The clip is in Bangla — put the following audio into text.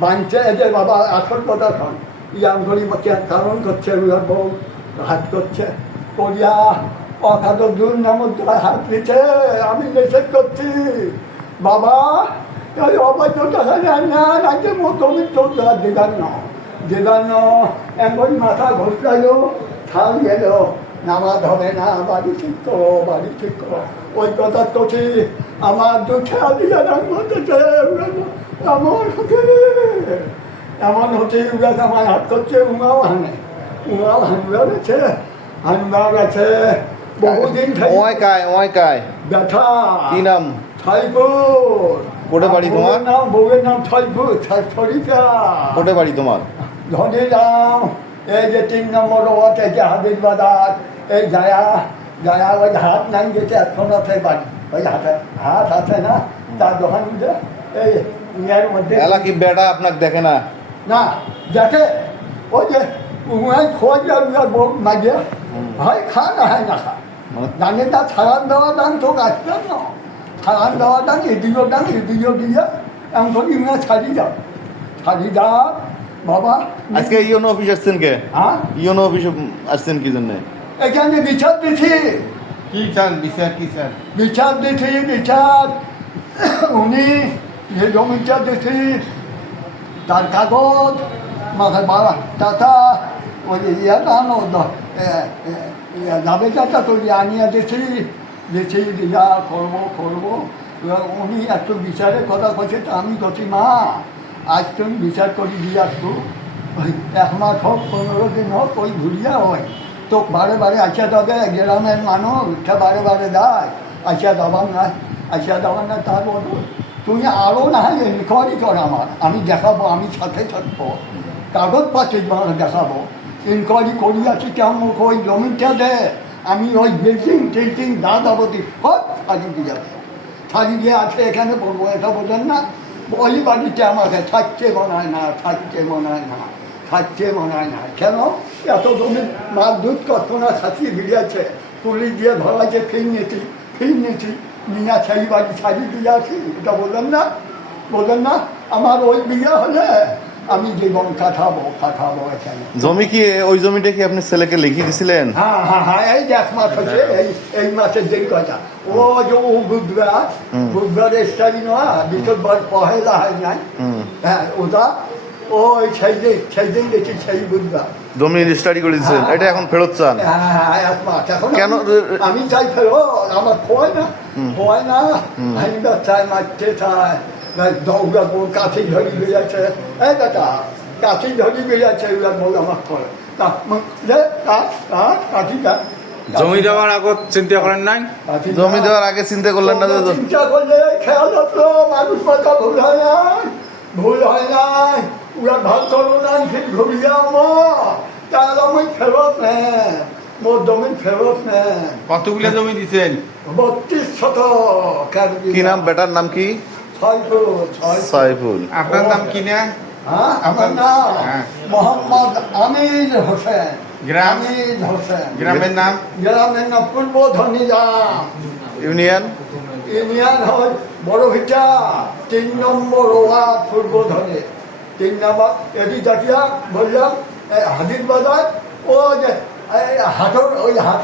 বাঞ্চে যে বাবা আসল কথা শোন ইয়াম ঘড়ি কারণ করছে উহার বউ হাত করছে করিয়া অখাদ জুন নামক হাত দিচ্ছে আমি নিষেধ করছি বাবা এই অবৈধটা না রাজ্যে জমি চলছে দিদান্ন এমন মাথা ঘষলাইল খাল গেল নামাজ হবে না বাড়ি ঠিক করো বাড়ি ঠিক করো ওই কথা করছি আমার দুঃখে আদিয়া রান বলতেছে এমন হচ্ছে এমন হচ্ছে উগাছ আমার হাত করছে উমাও হানবা গেছে বহুদিন ব্যথা কি নাম ছয়পুর কোটে বাড়ি তোমার বউয়ের নাম ছয়পুর শরীফা কোটে বাড়ি তোমার ধনিরাম এই যে 3 নম্বর ওয়ার্ডে যে হাবিব বাজার এই যায়া ওই হাত নাই গেছে এখন আছে বাড়ি ওই হাত আছে না তার দোকান এই ইয়ার মধ্যে এলা কি বেটা আপনাকে দেখে না না দেখে ওই যে উমায় খোঁজ যাবে বউ মাঝে হয় খা না হয় না খা জানে না ছাড়ান দেওয়া দান তো আসবেন না ছাড়ান দেওয়া দান এদিকেও দিয়ে এমন করে ইমা ছাড়ি যাও বাবা আজকে ইউনো অফিস আসছেন কে হ্যাঁ ইউনো অফিস আসছেন কি জন্য এখানে বিচার দিছি কি চান বিচার কি চান বিচার দিছি বিচার উনি যে জমিটা দিছি তার কাগজ মাথায় বাবা চাচা ওই ইয়াটা আনো যাবে চাচা তো আনিয়ে দিছি দিয়া করবো এবার উনি একটু বিচারের কথা বলছে তা আমি করছি মা আজ তুমি বিচার করি দিয়ে আসবো ওই 1 মাস হোক 15 দিন হোক ওই ঘুরিয়া হয় তো বারে আসা যাবে গ্রামের মানুষ বারে দেয় আসা যাবার না তার বলবো তুমি আরও না হয় ইনকোয়ারি কর আমার আমি দেখাবো আমি সাথে থাকবো কাগজ পাচ্ছি দেখাবো ইনকোয়ারি করিয়াছি কেমন ওই জমিটা দে আমি ওই বিল্ডিং দাদাবতী সব ছাড়ি দিয়ে আছে এখানে বলবো এটা বোঝেন না ওই বাড়িতে আমাকে থাকতে মনে হয় না কেন এত জমি মাছ দুধ কল্পনা সাথী বেরিয়েছে পুলিশ দিয়ে ধরাছে ফির নিয়েছি নিয়ে সেই বাড়ি ছাড়ি দিয়ে আসি এটা বললেন না আমার ওই বিয়ে হলে আমি জীবন কাটাবো এখানে জমি কি ওই জমিটা কি আপনি ছেলেকে লিখে দিছিলেন হ্যাঁ এই যে 1 মাস হচ্ছে এই মাসের দিন কথা ও যে ও বুধবার স্টাডি নয় বিশ্ববার পহেলা হয় নাই হ্যাঁ ওটা ওই সেই দিন দেখি সেই বুধবার জমি স্টাডি করে দিচ্ছেন এটা এখন ফেরত চান হ্যাঁ 1 মাস এখন কেন আমি চাই ফেরত আমার খোয় না আমি চাই মারতে চাই দৌড়াবো কাঠি ধরি বেরিয়েছে এই বেটা কাঠি ধরি বেরিয়েছে এবার বউ আমার করে কাঠিটা জমি দেওয়ার আগে চিন্তা করেন নাই জমি দেওয়ার আগে চিন্তা করলেন না চিন্তা করলে খেয়াল রাখলো মানুষ কথা ভুল হয় নাই ওরা ভাল করো নাই ঠিক ঘুরিয়া আমার তাহলে আমি ফেরত নেন মোর জমি ফেরত নেন কতগুলো জমি দিচ্ছেন 32 শতক কি নাম বেটার নাম কি সাইফুল আপনার নাম কি না হ্যাঁ আমার নাম মোহাম্মদ আমির হোসেন গ্রামের নাম পূর্ব ধনিরাম ইউনিয়ন হয় বড় ভিটা 3 নম্বর ওয়ার্ড পূর্ব ধনে 3 নম্বর এটি জাতীয় বললাম হাজির বাজার ও যে হাটর ওই হাট